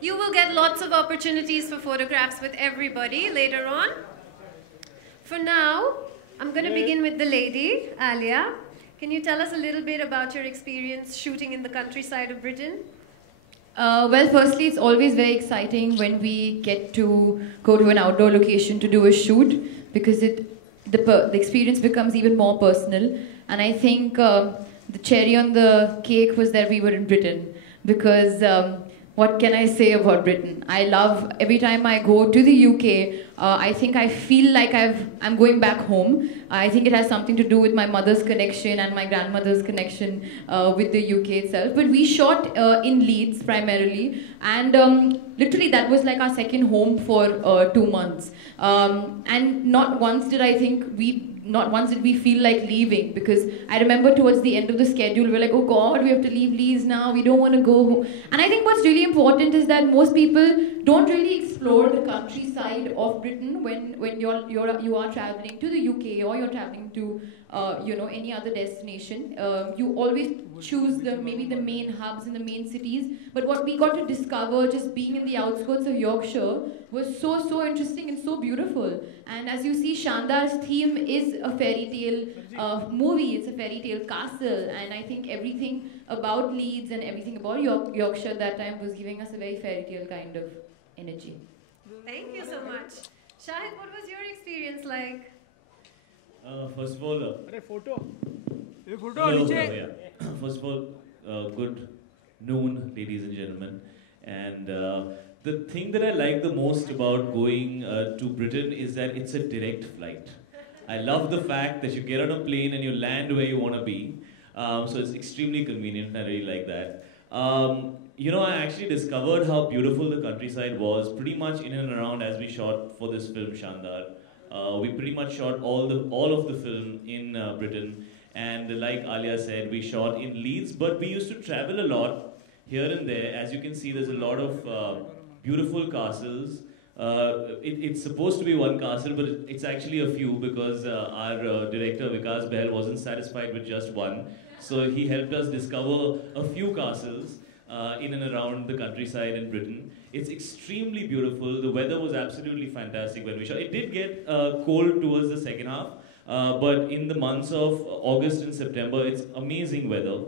You will get lots of opportunities for photographs with everybody later on. For now, I'm going to begin with the lady, Alia. Can you tell us a little bit about your experience shooting in the countryside of Britain? Well, firstly, it's always very exciting when we get to go to an outdoor location to do a shoot because the experience becomes even more personal. And I think the cherry on the cake was that we were in Britain because what can I say about Britain? I love every time I go to the UK. I think I feel like I'm going back home. I think it has something to do with my mother's connection and my grandmother's connection with the UK itself. But we shot in Leeds primarily, and literally that was like our second home for 2 months. And not once did we feel like leaving, because I remember towards the end of the schedule we were like, oh God, we have to leave Leeds now, we don't want to go home. And I think what's really important is that most people don't really explore the countryside of Britain when you are traveling to the UK or you're traveling to any other destination. You always choose maybe the main hubs and the main cities, but what we got to discover just being in the outskirts of Yorkshire was so interesting and so beautiful. And as you see, Shandar's theme is a fairy tale movie, it's a fairy tale castle, and I think everything about Leeds and everything about Yorkshire that time was giving us a very fairy tale kind of energy. Thank you so much. Shahid, what was your experience like? First of all, First of all, good noon, ladies and gentlemen. And the thing that I like the most about going to Britain is that it's a direct flight. I love the fact that you get on a plane and you land where you want to be. So it's extremely convenient, and I really like that. I actually discovered how beautiful the countryside was pretty much in and around as we shot for this film, Shandar. We pretty much shot all of the film in Britain, and like Alia said, we shot in Leeds, but we used to travel a lot here and there. As you can see, there's a lot of beautiful castles. It's supposed to be one castle, but it's actually a few, because our director Vikas Behl wasn't satisfied with just one, so he helped us discover a few castles in and around the countryside in Britain. It's extremely beautiful. The weather was absolutely fantastic when we shot. It did get cold towards the second half, but in the months of August and September, it's amazing weather.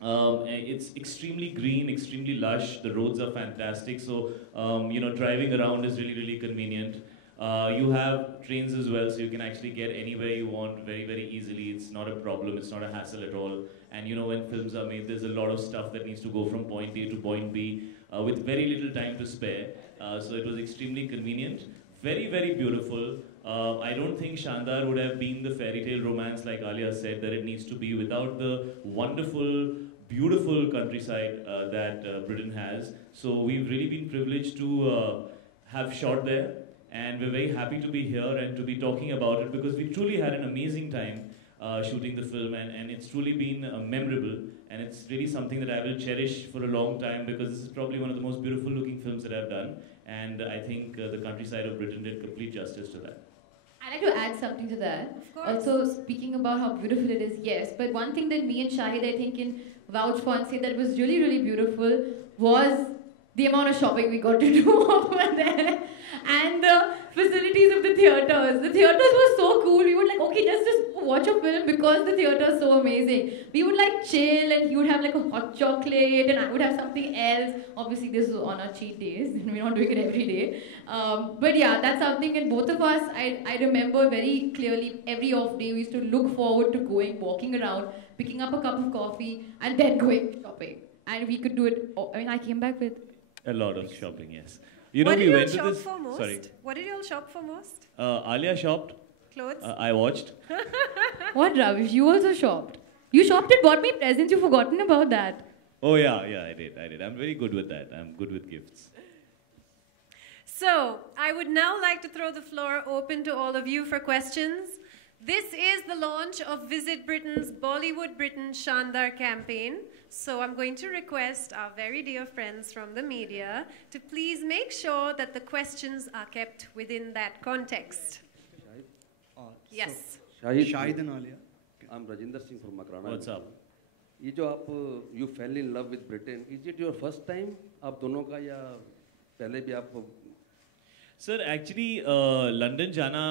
It's extremely green, extremely lush. The roads are fantastic, so driving around is really convenient. You have trains as well, so you can actually get anywhere you want very easily. It's not a problem, it's not a hassle at all. And when films are made, there's a lot of stuff that needs to go from point A to point B with very little time to spare. So it was extremely convenient. Very beautiful. I don't think Shandar would have been the fairy tale romance, like Alia said, that it needs to be, without the wonderful, beautiful countryside that Britain has. So we've really been privileged to have shot there, and we're very happy to be here and to be talking about it, because we truly had an amazing time shooting the film, and it's truly been memorable, and it's really something that I will cherish for a long time, because this is probably one of the most beautiful looking films that I've done, and I think the countryside of Britain did complete justice to that. I'd like to add something to that. Also, speaking about how beautiful it is, yes, but one thing that me and Shahid, I think, can vouch for and say that was really beautiful was the amount of shopping we got to do over there, and the facilities of the theatres. The theatres were so cool. We would okay, let's just watch a film because the theatre is so amazing. We would chill, and he would have a hot chocolate, and I would have something else. Obviously, this was on our cheat days, and we're not doing it every day. But yeah, that's something, and both of us, I remember very clearly, every off day, we used to look forward to walking around, picking up a cup of coffee, and then going shopping. And we could do it. I came back with a lot of shopping, yes. What did you all shop for most? Sorry. What did you all shop for most? Alia shopped. Clothes? I watched. What, Ravish? You also shopped. You shopped and bought me presents. You've forgotten about that. Oh, yeah, I did. I'm very good with that. I'm good with gifts. So, I would now like to throw the floor open to all of you for questions. This is the launch of Visit Britain's Bollywood Britain Shandar campaign. So I'm going to request our very dear friends from the media to please make sure that the questions are kept within that context. Yes. Shahid and Alia. I'm Rajinder Singh from Makrana. What's up? ये जो आप you fail in love with Britain, is it your first time आप दोनों का, या पहले भी आप? सर एक्चुअली लंदन जाना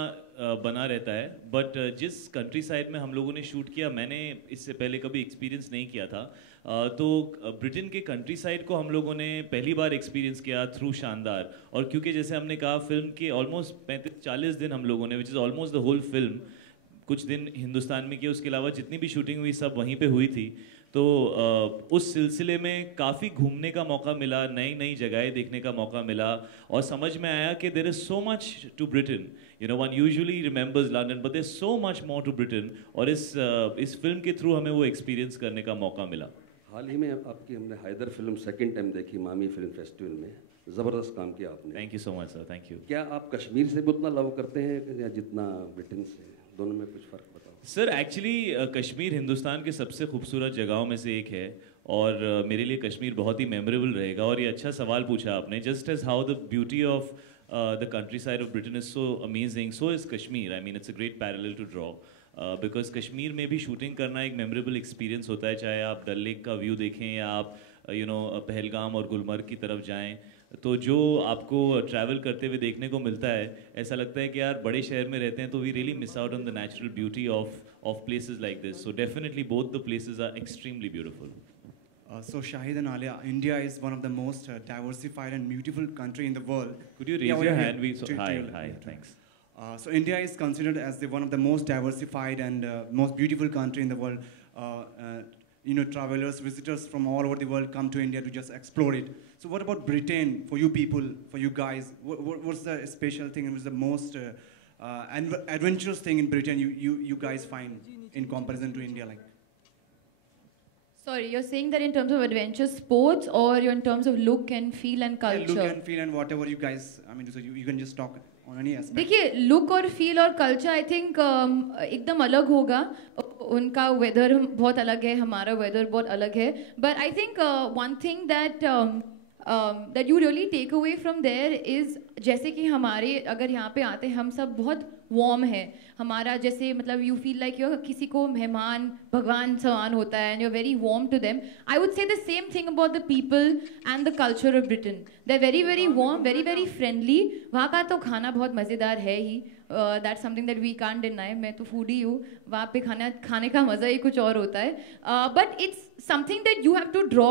बना रहता है, बट जिस कंट्री साइड में हम लोगों ने शूट किया, मैंने इससे पहले कभी एक्सपीरियंस नहीं किया था। तो ब्रिटेन के कंट्री साइड को हम लोगों ने पहली बार एक्सपीरियंस किया थ्रू शानदार। और क्योंकि जैसे हमने कहा, फिल्म के ऑलमोस्ट 35-40 दिन हम लोगों ने, which is almost the whole film, कुछ दिन हिंदुस्तान में किया, उसके अलावा जितनी भी शूटिंग हुई सब वहीं पे हुई थी। तो उस सिलसिले में काफ़ी घूमने का मौका मिला, नई नई जगहें देखने का मौका मिला, और समझ में आया कि there is so much to Britain. You know, one usually remembers London, but there is so much more to Britain. और इस फिल्म के थ्रू हमें वो एक्सपीरियंस करने का मौका मिला। हाल ही में आपकी हमने हैदर फिल्म सेकंड टाइम देखी मामी फिल्म फेस्टिवल में, ज़बरदस्त काम किया आपने। Thank you so much sir, thank you. क्या आप कश्मीर से भी उतना लव करते हैं या जितना ब्रिटेन से? दोनों में कुछ फ़र्क बताओ। सर एक्चुअली कश्मीर हिंदुस्तान के सबसे खूबसूरत जगहों में से एक है, और मेरे लिए कश्मीर बहुत ही मेमोरेबल रहेगा। और ये अच्छा सवाल पूछा आपने। Just as how the beauty of the countryside of Britain is so amazing, so is Kashmir. I mean it's a great parallel to draw, because Kashmir में भी शूटिंग करना एक मेमोरेबल एक्सपीरियंस होता है, चाहे आप डल लेक का व्यू देखें या आप पहलगाम और गुलमर्ग की तरफ जाएं। तो जो आपको ट्रैवल करते हुए देखने को मिलता है, ऐसा लगता है कि यार बड़े शहर में रहते हैं तो we really miss out on the natural beauty of places like this. So definitely both the places are extremely beautiful. So Shahid and Alia, India is one of the most diversified and beautiful country in the world. Could you raise Yeah, your yeah, hand? Hi, to- thanks. So India is considered as one of the most diversified and most beautiful country in the world. Travelers, visitors from all over the world come to India to just explore it. So what about Britain for you people, for you guys? What's the special thing and what's the most adventurous thing in Britain you guys find in comparison to India? Like, Sorry, you're saying that in terms of adventure sports, or you're in terms of look and feel and yeah, culture? look and feel and whatever you guys, I mean, so you can just talk on any aspect. देखिए, look और feel और culture I think एकदम अलग होगा। उनका weather बहुत अलग है, हमारा वेदर बहुत अलग है। But I think one thing that you really take away from there is, जैसे कि हमारे अगर यहाँ पे आते हैं हम सब बहुत वार्म है। हमारा जैसे मतलब यू फील लाइक यू किसी को मेहमान भगवान समान होता है, and you are very warm to them. I would say the same thing about the people and the culture of Britain. They are very very warm, very very friendly. वहाँ का तो खाना बहुत मज़ेदार है ही, that something that we can't deny. मैं तो फूडी हूँ, वहाँ पे खाने का मज़ा ही कुछ और होता है। But it's something that you have to draw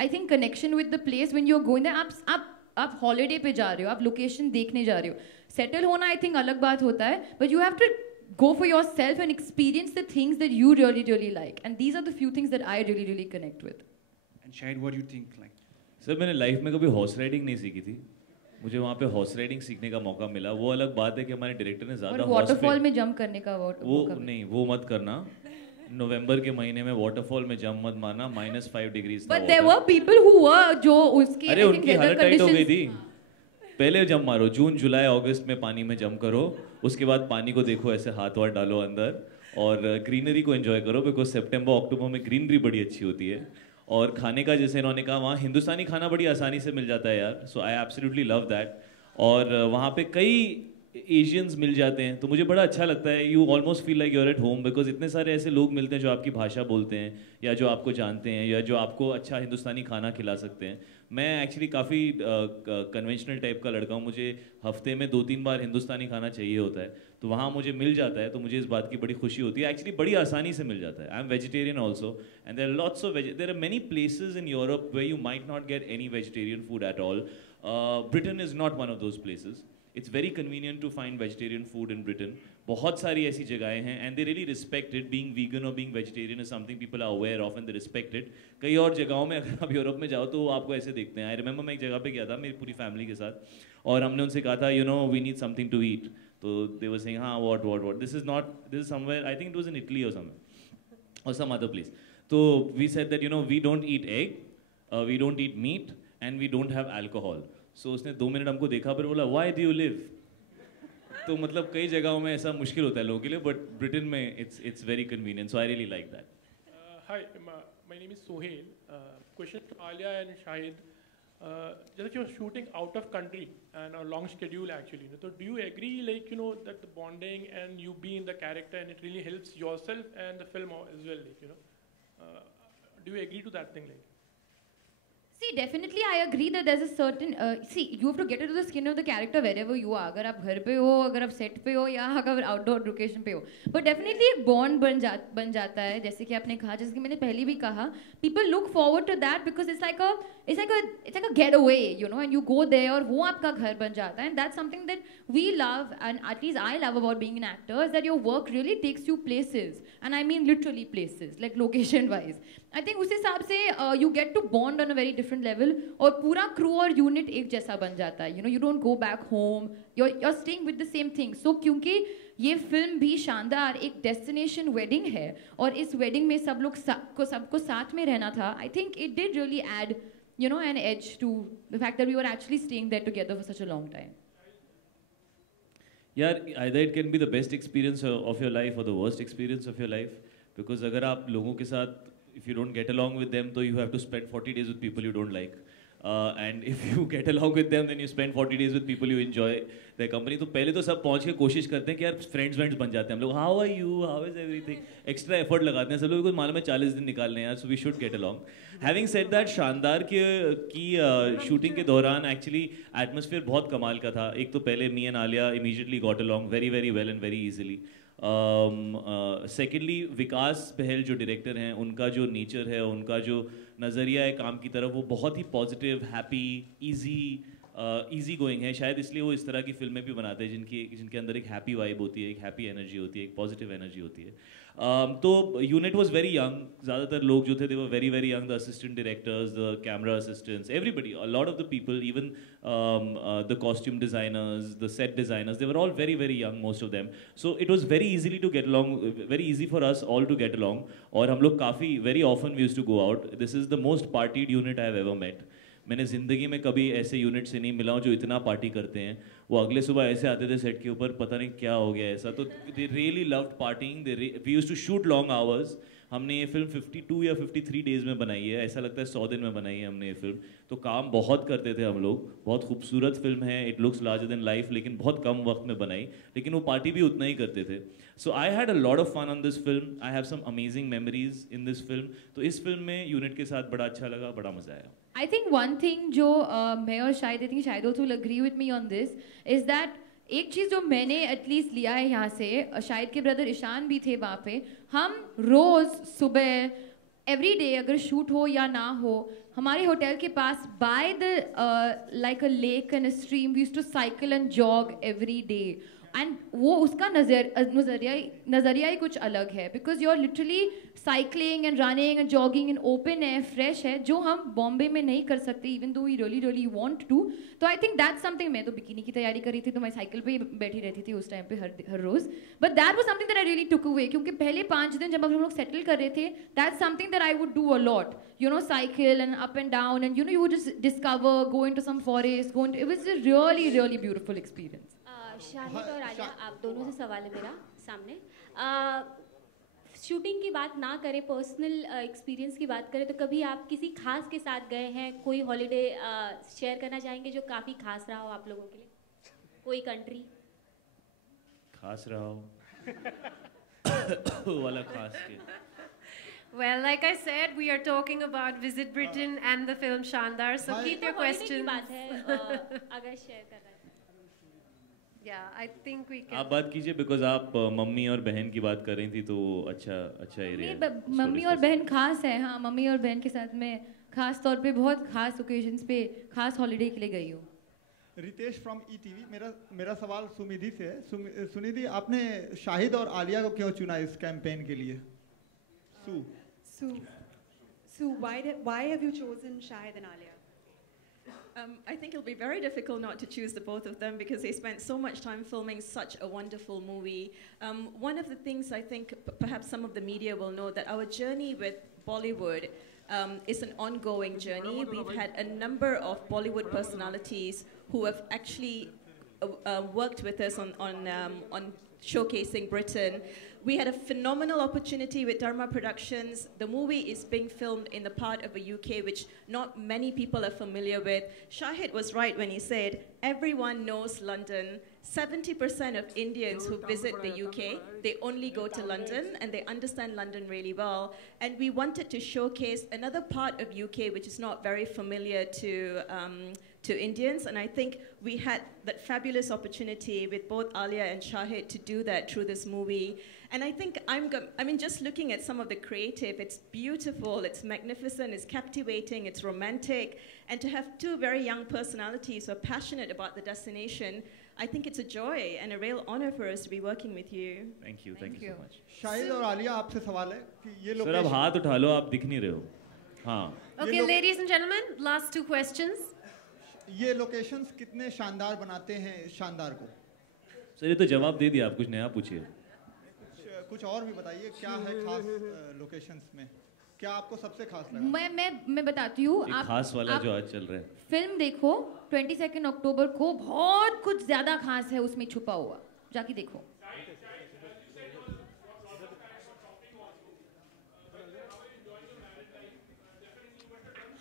I think connection with the place when you are going there. आप हॉलीडे पे जा रहे हो, आप लोकेशन देखने जा रहे हो। सेटल होना आई थिंक अलग बात होता है, but you have to go for yourself and experience the things that you really really like, and these are the few things that I really really connect with. And Shahid, what do you think? Like, sir मैंने life में कभी horse riding नहीं सीखी थी, मुझे वहाँ पे horse riding सीखने का मौका मिला। वो अलग बात है कि हमारे डायरेक्टर ने ज़्यादा और वाटरफॉल में जंप करने का वो नहीं, वो मत करना। नवंबर के महीने में वाटरफॉल में जंप मत मारना, -5 degrees. But there were people who were जो उसकी अरे उनकी हालत टाइट हो गई थी। पहले जंप मारो, जून जुलाई अगस्त में पानी में जंप करो, उसके बाद पानी को देखो, ऐसे हाथ वाथ डालो अंदर, और ग्रीनरी को एंजॉय करो, बिकॉज सितंबर अक्टूबर में ग्रीनरी बड़ी अच्छी होती है। और खाने का जैसे इन्होंने कहा, वहाँ हिंदुस्तानी खाना बड़ी आसानी से मिल जाता है यार, सो आई एब्सोल्युटली लव दैट। और वहाँ पे कई एशियंस मिल जाते हैं, तो मुझे बड़ा अच्छा लगता है। You almost feel like you're at home, because इतने सारे ऐसे लोग मिलते हैं जो आपकी भाषा बोलते हैं, या जो आपको जानते हैं, या जो आपको अच्छा हिंदुस्तानी खाना खिला सकते हैं। मैं एक्चुअली काफ़ी कन्वेंशनल टाइप का लड़का हूँ, मुझे हफ्ते में 2-3 बार हिंदुस्तानी खाना चाहिए होता है, तो वहाँ मुझे मिल जाता है, तो मुझे इस बात की बड़ी खुशी होती है। एक्चुअली बड़ी आसानी से मिल जाता है। I am vegetarian also, and there are lots of there are many places in Europe where you might not get any vegetarian food at all. Britain is not one of those places. It's very convenient to find vegetarian food in Britain. बहुत सारी ऐसी जगहें हैं, and they really respect it. Being vegan or being vegetarian is something people are aware of and they respect it. कई और जगहों में अगर आप यूरोप में जाओ तो वो आपको ऐसे देखते हैं। I remember मैं एक जगह पे गया था मेरी पूरी फैमिली के साथ, और हमने उनसे कहा था, we need something to eat. तो they were saying, हाँ what? This is somewhere, I think it was in Italy or somewhere, or some other place. So we said that we don't eat egg, we don't eat meat, and we don't have alcohol. So उसने 2 minute हमको देखा, पर बोला why do you live? तो मतलब कई जगहों में ऐसा मुश्किल होता है लोगों के लिए, बट ब्रिटेन में it's very convenient, so I really like that. Hi, my name is Sohail. Question to Alia and Shahid. Just you're shooting out of country and a long schedule actually. So do you agree, like that the bonding and you be in the character and it really helps yourself and the film as well, like Do you agree to that thing? Like, See, definitely I agree that there's a certain you have to get into the skin of the character wherever you are. अगर आप घर पे हो, अगर आप set पे हो या अगर outdoor location पे हो. But definitely एक bond बन जाता है. जैसे कि आपने कहा, जैसे कि मैंने पहले भी कहा, people look forward to that because it's like a getaway, you know, and you go there और वो आपका घर बन जाता है. And that's something that we love, and at least I love about being an actor, is that your work really takes you places, and I mean literally places, like location wise. I think उस हिसाब से you get to bond on a very different level और पूरा crew और unit एक जैसा बन जाता है. You know, you don't go back home. You're staying with the same thing. So क्योंकि ये फिल्म भी शानदार एक डेस्टिनेशन वेडिंग है और इस वेडिंग में सबको साथ में रहना था. I think it did really add, you know, an edge to the fact that we were actually staying there together for such a long time. Yeah, either it can be the best experience of your life or the worst experience of your life. Because अगर आप लोगों के साथ, if you don't get along with them, so you have to spend 40 days with people you don't like. And if you get along with them, then you spend 40 days with people you enjoy their company. तो पहले तो सब पहुँच के कोशिश करते हैं कि यार friends बन जाते हैं हम लोग. How are you? How is everything? Extra effort लगाते हैं सब लोग. कुछ मालूम है 40 दिन निकालने हैं यार, so we should get along. Having said that, शानदार की shooting के दौरान actually atmosphere बहुत कमाल का था. एक तो पहले me and Alia immediately got along very very well and very easily. Secondly Vikas Bahl जो डायरेक्टर हैं, उनका जो नेचर है, उनका जो नज़रिया है काम की तरफ, वो बहुत ही पॉजिटिव, हैप्पी, इजी गोइंग है. शायद इसलिए वो इस तरह की फिल्में भी बनाते हैं जिनके अंदर एक हैप्पी वाइब होती है, एक हैप्पी एनर्जी होती है, एक पॉजिटिव एनर्जी होती है. तो यूनिट वॉज वेरी यंग. ज़्यादातर लोग जो थे they were very very young. The assistant directors, the camera assistants, everybody, a lot of the people, even the costume designers, the set designers, they were all very very young, most of them. So it was very easily to get along, very easy for us all to get along. और हम लोग काफ़ी very often we used to go out. This is the most partied unit I have ever met. मैंने ज़िंदगी में कभी ऐसे unit से नहीं मिला हूँ जो इतना पार्टी करते हैं. वो अगले सुबह ऐसे आते थे सेट के ऊपर, पता नहीं क्या हो गया ऐसा. तो they really loved partying. We used to shoot long hours. हमने ये फिल्म 52 या 53 डेज़ में बनाई है. ऐसा लगता है 100 दिन में बनाई है हमने ये फिल्म. तो काम बहुत करते थे हम लोग. बहुत खूबसूरत फिल्म है, it looks larger than life, लेकिन बहुत कम वक्त में बनाई. लेकिन वो पार्टी भी उतना ही करते थे. So I had a lot of fun on this film. I have some amazing memories in this film. तो इस फिल्म में यूनिट के साथ बड़ा अच्छा लगा, बड़ा मज़ा आया. I think one thing जो मैं और शायद I think शायद also will agree with me on this is that एक चीज़ जो मैंने एटलीस्ट लिया है यहाँ से, शायद के ब्रदर ईशान भी थे वहाँ पे, हम रोज़ सुबह एवरी डे अगर शूट हो या ना हो, हमारे होटल के पास by the like a lake and a stream we used to cycle and jog every day. And वो उसका नज़रिया ही कुछ अलग है because you are literally cycling and running and jogging in open air fresh है, जो हम बॉम्बे में नहीं कर सकते even though we really really want to. तो आई थिंक दैट्स समथिंग. मैं तो बिकिनी की तैयारी करी थी तो मैं साइकिल पे ही बैठी रहती थी उस टाइम पे हर रोज़. But that was something that I really took away, क्योंकि पहले 5 दिन जब हम लोग सेटल कर रहे थे, that's something that I would do a lot, you know, cycle and up and down and you know you would just discover, go into some forest, go into, it was a really really beautiful experience. Shahid और आलिया, आप दोनों से सवाल है मेरा सामने. Shooting की बात ना करें, पर्सनल एक्सपीरियंस की बात करें, तो कभी आप किसी खास के साथ गए हैं, कोई हॉलीडे शेयर करना चाहेंगे जो काफ़ी खास रहा हो आप लोगों के लिए? कोई कंट्री खास रहा हो वाला खास के. Well, like I said, we are talking about Visit Britain and the film Shandar, so keep your questions. बात है अगर शेयर कर रहे हैं. Yeah, I think we can. आप बात कीजिए बिकॉज आप मम्मी और बहन की बात कर रही थी, तो अच्छा एरिया है. मम्मी और बहन खास है. हाँ, मम्मी और बहन के साथ मैं खास तौर पे बहुत खास ओकेजन्स पे खास हॉलीडे के लिए गई हूँ. Ritesh from ETV. मेरा सवाल सुनिधि से है. सुनिधि, आपने शाहिद और आलिया को क्यों चुना इस कैंपेन के लिए? Sue, why have you chosen Shahid and Alia? I think it'll be very difficult not to choose the both of them because they spent so much time filming such a wonderful movie. One of the things I think perhaps some of the media will know, that our journey with Bollywood is an ongoing journey. We've had a number of Bollywood personalities who have actually worked with us on showcasing Britain. We had a phenomenal opportunity with Dharma Productions. The movie is being filmed in the part of the UK which not many people are familiar with. Shahid was right when he said everyone knows London. 70% of Indians who visit the UK, they only go to London and they understand London really well. And we wanted to showcase another part of UK which is not very familiar to Indians. And I think we had that fabulous opportunity with both Alia and Shahid to do that through this movie. And I think just looking at some of the creative, it's beautiful, it's magnificent, it's captivating, it's romantic. And to have two very young personalities who are passionate about the destination, I think it's a joy and a real honor for us to be working with you. Thank you so much. Shahid और आलिया आपसे सवाल है कि ये sir अब हाथ उठा लो, आप दिख नहीं रहे हो. हाँ. Okay, ladies and gentlemen, last two questions. ये लोकेशंस कितने शानदार बनाते हैं शानदार को? सर ये तो जवाब दे दिया, आप कुछ नया पूछिए. कुछ और भी बताइए, क्या है खास लोकेशंस में? क्या आपको सबसे खास लगा? मैं बताती हूँ. आप खास वाला जो आज चल रहा है. फिल्म देखो 22 अक्टूबर को, बहुत कुछ ज्यादा खास है उसमें छुपा हुआ, जाके देखो.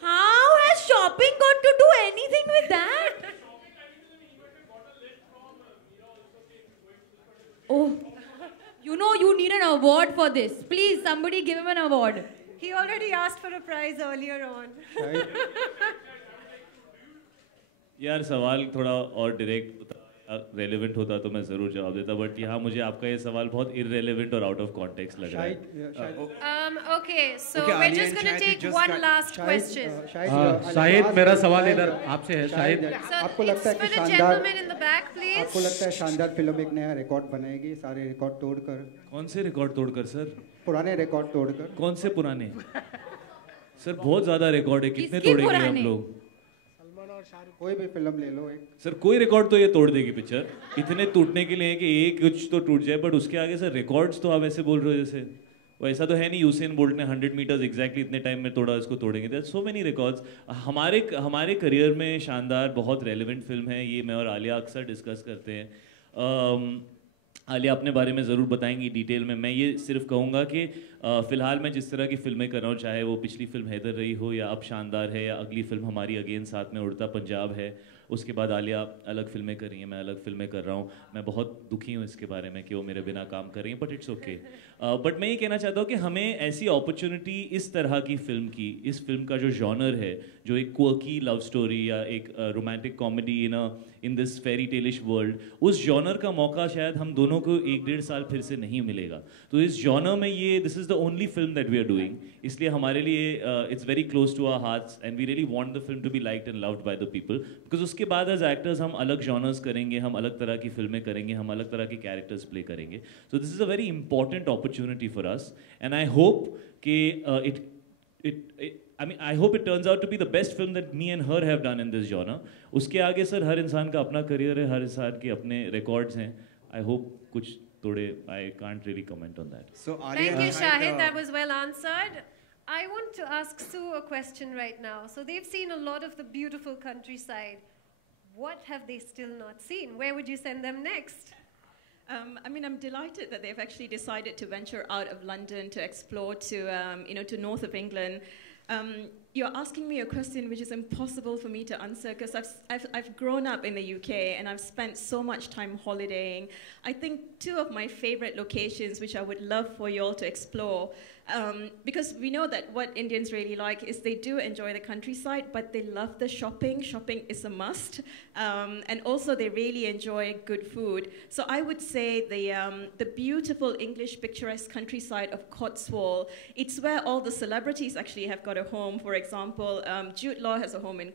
How has shopping got to do anything with that? Oh, you know you need an award for this. Please, somebody give him an award. He already asked for a prize earlier on. यार सवाल थोड़ा और direct relevant होता तो मैं जरूर जवाब देता, बट यहाँ मुझे आपका ये सवाल बहुत इररेलेवेंट और आउट ऑफ कॉन्टेक्स्ट लग रहा है. Okay, so we're just going to take one last question. Shahid, मेरा सवाल इधर आपसे है. शाहिद, आपको लगता है कि शानदार, आपको लगता है शानदार फिल्म एक नया रिकॉर्ड बनाएगी, सारे रिकॉर्ड तोड़कर? कौन से रिकॉर्ड तोड़कर सर? पुराने रिकॉर्ड तोड़कर. कौन से पुराने? सर बहुत ज्यादा रिकॉर्ड है, कितने तोड़ेंगे हम लोग? कोई भी फिल्म ले लो एक. सर कोई रिकॉर्ड तो ये तोड़ देगी पिक्चर. इतने टूटने के लिए कि एक कुछ तो टूट जाए, बट उसके आगे सर रिकॉर्ड्स तो आप ऐसे बोल रहे हो जैसे वो ऐसा तो है नहीं. यूसेन बोल्ट ने 100 मीटर्स एग्जैक्टली इतने टाइम में तोड़ा, इसको तोड़ेंगे. There so many records. हमारे करियर में शानदार बहुत रेलेवेंट फिल्म है ये. मैं और आलिया अक्सर डिस्कस करते हैं. आलिया अपने बारे में ज़रूर बताएंगी डिटेल में. मैं ये सिर्फ कहूँगा कि फ़िलहाल मैं जिस तरह की फ़िल्में कर रहा हूँ, चाहे वो पिछली फिल्म हैदर रही हो या अब शानदार है, या अगली फिल्म हमारी अगेन साथ में उड़ता पंजाब है, उसके बाद आलिया अलग फिल्में कर रही हैं, मैं अलग फिल्में कर रहा हूँ. मैं बहुत दुखी हूँ इसके बारे में कि वो मेरे बिना काम कर रही हैं, बट इट्स ओके. बट मैं ये कहना चाहता हूँ कि हमें ऐसी अपॉर्चुनिटी इस तरह की फ़िल्म की, इस फिल्म का जो जॉनर है, जो एक क्वर्की लव स्टोरी या एक romantic comedy in this fairy taleish world, उस जॉनर का मौका शायद हम दोनों को 1-1.5 साल फिर से नहीं मिलेगा. तो इस जॉनर में ये this is the only film that we are doing. इसलिए हमारे लिए it's very close to our hearts and we really want the film to be liked and loved by the people. Because उसके बाद as actors हम अलग genres करेंगे, हम अलग तरह की फिल्में करेंगे, हम अलग तरह के कैरेक्टर्स प्ले करेंगे. So this is a very important opportunity for us and I hope कि I hope it turns out to be the best film that me and her have done in this genre. उसके आगे sir हर इंसान का अपना career है, हर इंसान के अपने रिकॉर्ड्स हैं. I hope कुछ तोड़े. I can't really comment on that. So thank you, Shahid. That was well answered. I want to ask Sue a question right now. So they've seen a lot of the beautiful countryside. What have they still not seen? Where would you send them next? I'm delighted that they've actually decided to venture out of London to explore to north of England. You're asking me a question which is impossible for me to answer because I've grown up in the UK and I've spent so much time holidaying. I think two of my favorite locations which I would love for you all to explore, because we know that what Indians really like is they do enjoy the countryside, but they love the shopping. Shopping is a must. And also they really enjoy good food. So I would say the beautiful English picturesque countryside of Cotswold, it's where all the celebrities actually have got a home. For example, Jude Law has a home in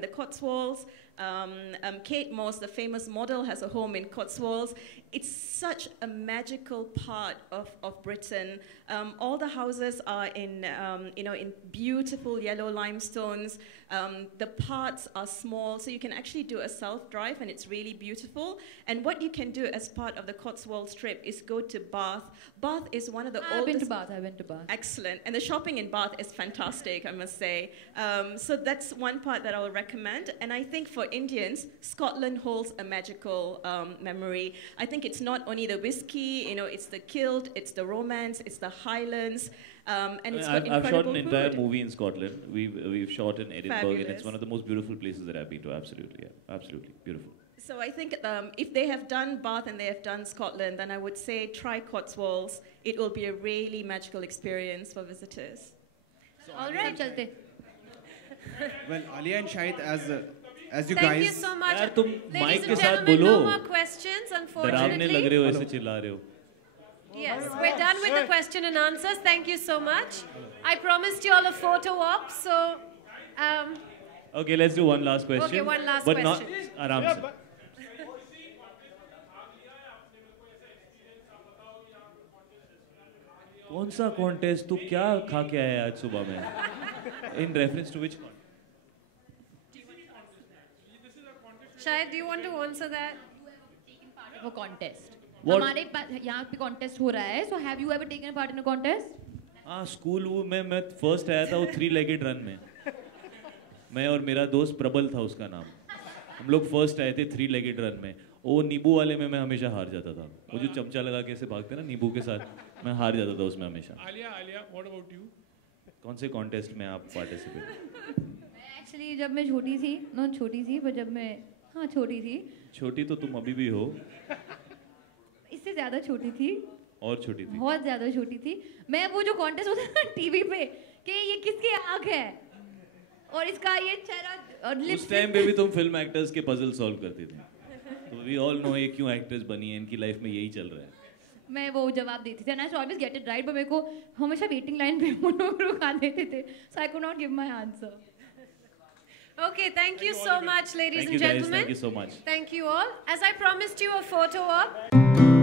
the Cotswolds. Kate Moss, the famous model, has a home in Cotswolds. It's such a magical part of Britain. All the houses are in beautiful yellow limestones. The parts are small, so you can actually do a self-drive, and it's really beautiful. And what you can do as part of the Cotswolds trip is go to Bath. Bath is one of the oldest... I went to Bath. Excellent. And the shopping in Bath is fantastic, I must say. So that's one part that I will recommend. And I think for Indians, Scotland holds a magical memory. I think it's not only the whiskey, it's the kilt, it's the romance, it's the Highlands. And it's got I've shot an food. entire movie in Scotland. We've shot in Edinburgh, Fabulous. and it's one of the most beautiful places that I've been to. Absolutely, yeah, absolutely beautiful. So I think if they have done Bath and they have done Scotland, then I would say try Cotswolds. It will be a really magical experience for visitors. All right, chalte. Well, Alia and Shahid, as you Thank guys. you so much. यार तुम Ladies mic and के साथ gentlemen, बोलो. no more questions, डरावने लग unfortunately. रहे हो, ऐसे चिल्ला रहे हो. Yes, we're done with the question and answers. Thank you so much. I promised you all a photo op, so Okay, let's do one last question. Okay, one last but question. Not आराम से. कौन सा contest? तू क्या खा के आया आज सुबह में? In reference to which contest? Shahid, do you want to answer that? वो contest. What? हमारे यहाँ पे contest हो रहा है. So have you ever taken a part in a contest? हाँ, स्कूल वो मैं फर्स्ट आया था वो 3-legged रन में. मैं और मेरा दोस्त प्रबल था उसका नाम. हम लोग फर्स्ट आए थे 3-legged रन में. वो नींबू वाले में मैं हमेशा हार जाता था. वो जो चमचा लगा के ऐसे भागते ना नींबू के साथ, मैं हार जाता था उसमें हमेशा. Alia, what about you? कौन से कॉन्टेस्ट में आप पार्टिसिपेट? Actually जब मैं छोटी थी, पर जब मैं छोटी थी. छोटी तो तुम अभी भी हो. इससे ज़्यादा छोटी थी. और छोटी थी. बहुत ज़्यादा छोटी थी. मैं वो जो कॉन्टेस्ट होता है ना टीवी पे कि ये किसकी आँख है और इसका ये चेहरा और लिप्स. उस टाइम पे भी तुम फिल्म एक्टर्स के पजल सॉल्व करती थी. तो वी ऑल नो ये क्यों एक्ट्रेस बनी है, इनकी लाइफ में यही चल रहा है. मैं वो जवाब देती थी and I should always get it right, but मेरे को हमेशा वेटिंग लाइन पे वो लोग रुका देते थे. So I could not give my answer. Okay, thank you so much, ladies Thank and you guys, gentlemen. thank you so much. Thank you all. As I promised you a photo op.